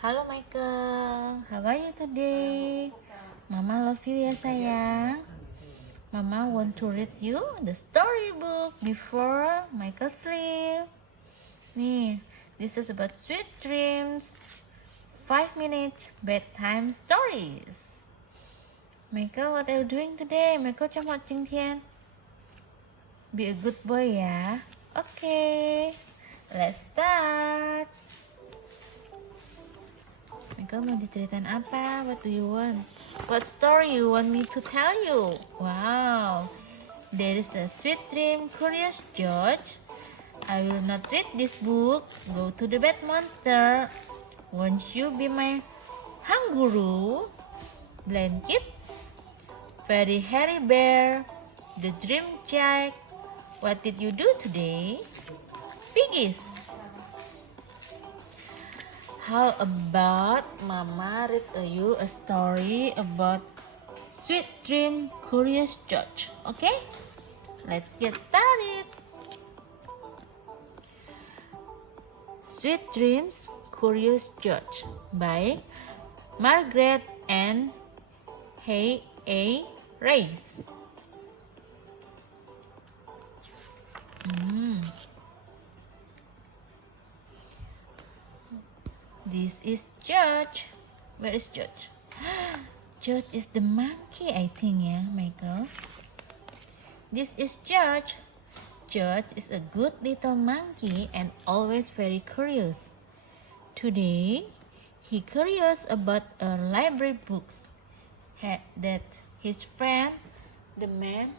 Halo Michael, how are you today? Mama love you ya sayang. Mama want to read you the storybook before Michael sleep. Nih, this is about sweet dreams. 5 minutes bedtime stories. Michael, what are you doing today? Michael 周末今天 be a good boy ya. Okay, let's start. Michael mau diceritain apa? What do you want? What story you want me to tell you? Wow, there is a sweet dream, curious George. I will not read this book. Go to the bed, monster. Won't you be my hanguru? Blanket? Very hairy bear. The dream jack. What did you do today? Piggies. How about Mama read you a story about Sweet Dream Curious George? Okay? Let's get started. Sweet Dreams Curious George by Margaret and Hay A. Race. This is George. Where is George? George is the monkey, I think, yeah, Michael. This is George. George is a good little monkey and always very curious. Today, he curious about a library books that his friend, the man,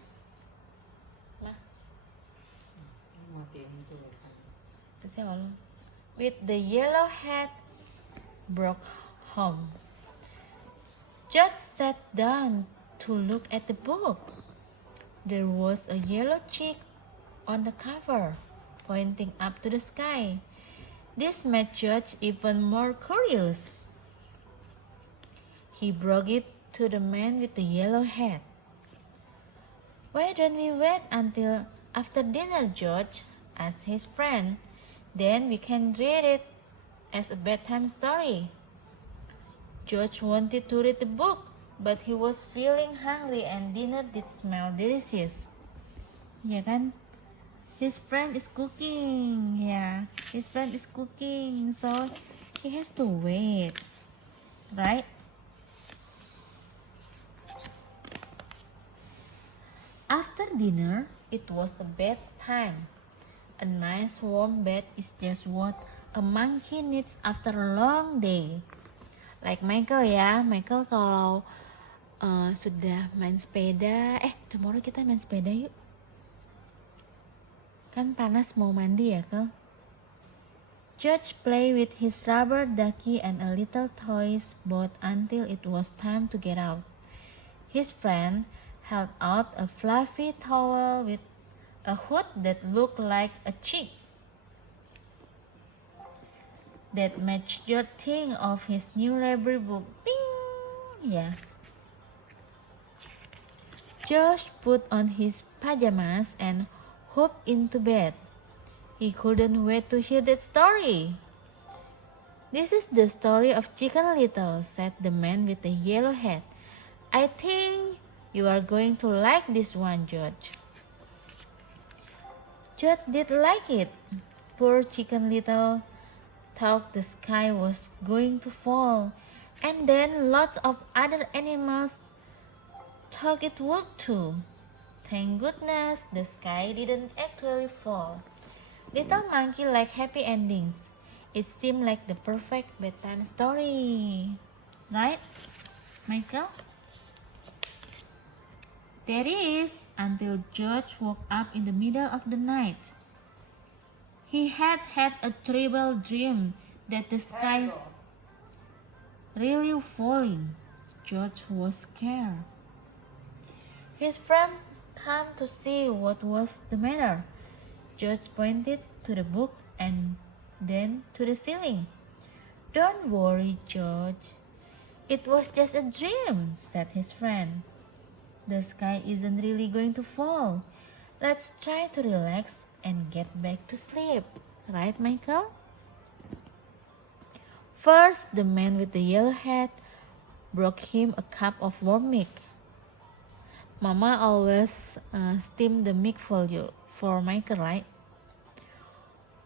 with the yellow hat, brought home. George sat down to look at the book. There was a yellow chick on the cover, pointing up to the sky. This made George even more curious. He brought it to the man with the yellow hat. Why don't we wait until after dinner, George? Asked his friend. Then we can read it as a bedtime story. George wanted to read the book, but he was feeling hungry and dinner did smell delicious. Ya kan? His friend is cooking. Yeah, his friend is cooking, so he has to wait. Right? After dinner, it was a bedtime. A nice warm bed is just what a monkey needs after a long day. Like Michael ya, Michael kalau sudah main sepeda, tomorrow kita main sepeda yuk. Kan panas mau mandi ya, Kel? George played with his rubber ducky and a little toys boat until it was time to get out. His friend held out a fluffy towel with a hood that looked like a chick. That matched George think of his new library book. Ding! Yeah. George put on his pajamas and hopped into bed. He couldn't wait to hear that story. This is the story of Chicken Little, said the man with the yellow hat. I think you are going to like this one, George. George did like it. Poor Chicken Little thought the sky was going to fall, and then lots of other animals thought it would too. Thank goodness the sky didn't actually fall. Little Monkey liked happy endings. It seemed like the perfect bedtime story. Right, Michael? There is, until George woke up in the middle of the night. He had had a terrible dream that the sky really falling. George was scared. His friend came to see what was the matter. George pointed to the book and then to the ceiling. Don't worry, George. It was just a dream, said his friend. The sky isn't really going to fall. Let's try to relax and get back to sleep. Right, Michael? First, the man with the yellow hat brought him a cup of warm milk. Mama always steamed the milk for you, for Michael, right?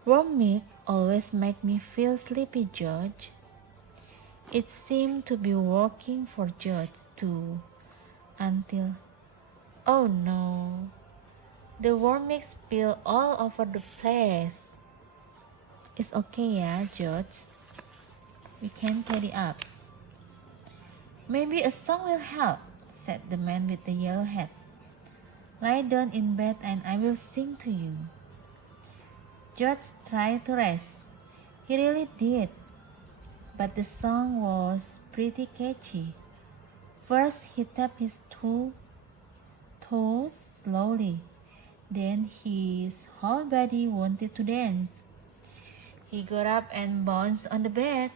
Warm milk always make me feel sleepy, George. It seemed to be working for George too, until, oh no, the warm milk spilled all over the place. It's okay, yeah, George. We can carry up. Maybe a song will help, said the man with the yellow hat. Lie down in bed and I will sing to you. George tried to rest. He really did. But the song was pretty catchy. First, he tapped his toes slowly. Then his whole body wanted to dance. He got up and bounced on the bed.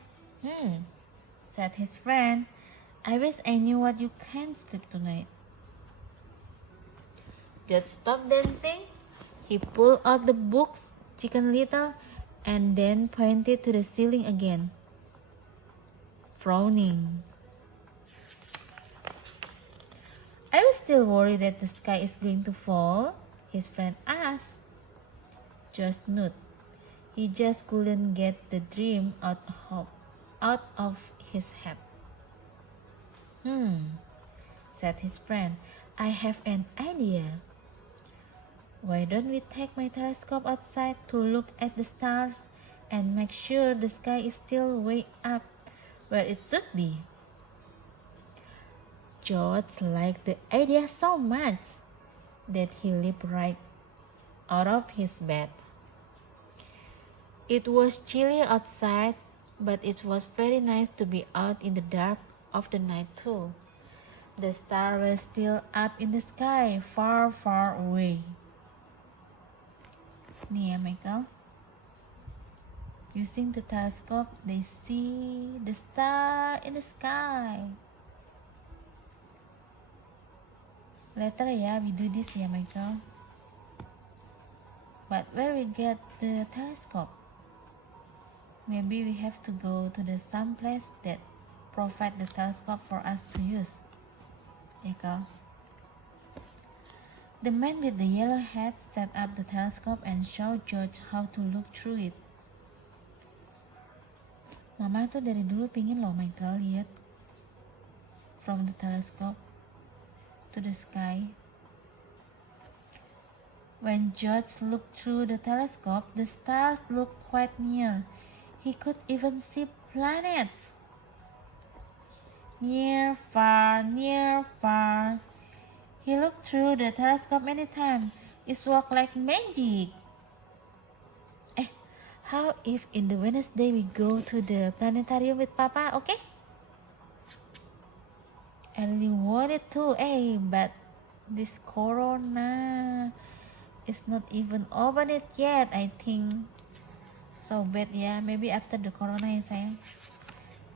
Said his friend. I wish I knew what you can't sleep tonight. George stopped dancing. He pulled out the books, Chicken Little, and then pointed to the ceiling again, frowning. Are you still worried that the sky is going to fall? His friend asked. George nodded. He just couldn't get the dream out of his head. Said his friend. I have an idea. Why don't we take my telescope outside to look at the stars and make sure the sky is still way up where it should be? George liked the idea so much that he leaped right out of his bed. It was chilly outside, but it was very nice to be out in the dark of the night too. The stars were still up in the sky, far, far away. Nih ya, Michael. Using the telescope, they see the star in the sky. Later ya, we do this ya, Michael. But where we get the telescope? Maybe we have to go to some place that provide the telescope for us to use. Michael. The man with the yellow hat set up the telescope and showed George how to look through it. Mama tuh dari dulu pingin loh Michael lihat from the telescope to the sky. When George looked through the telescope, the stars looked quite near. He could even see planets. Near, far, near, far. He looked through the telescope many times. It worked like magic. How if in the Wednesday we go to the planetarium with Papa, okay? I really wanted to, but this corona is not even open it yet, I think. So bad, yeah. Maybe after the corona, ya sayang,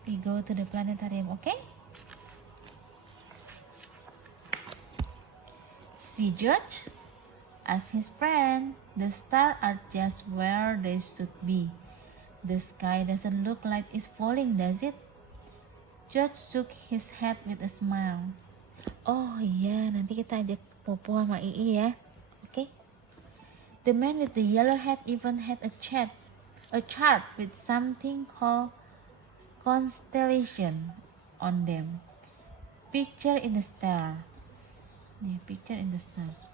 we go to the planetarium, okay? See, George? Asked his friend. The stars are just where they should be. The sky doesn't look like it's falling, does it? George shook his head with a smile. Oh iya, nanti kita ajak Popo sama Ii ya. Okay? The man with the yellow hat even had a chart with something called constellation on them. Picture in the stars. Picture in the stars.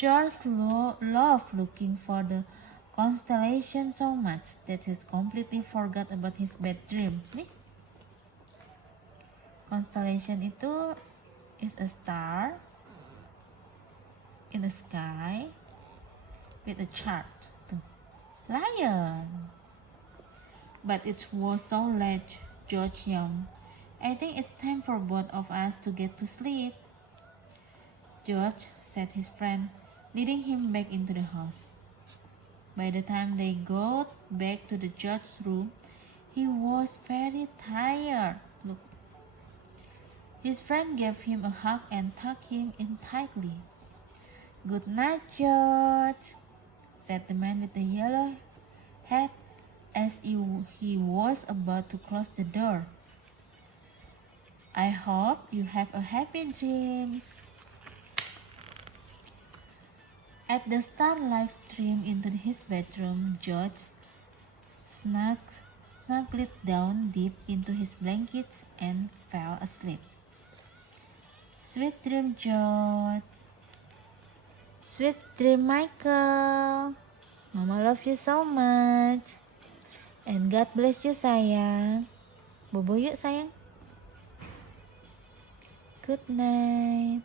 George loved looking for the constellation so much that he completely forgot about his bad dream. Nih. Constellation itu is a star in the sky with a chart. Tuh. Lion. But it was so late, George yawned. I think it's time for both of us to get to sleep. George, said his friend, leading him back into the house. By the time they got back to the George's room, he was very tired. Look. His friend gave him a hug and tucked him in tightly. Good night, George, said the man with the yellow hat as he was about to close the door. I hope you have a happy dream. As the starlight streamed into his bedroom, George snuggled down deep into his blankets and fell asleep. Sweet dream, George. Sweet dream, Michael. Mama love you so much. And God bless you, sayang. Bobo yuk, sayang. Good night.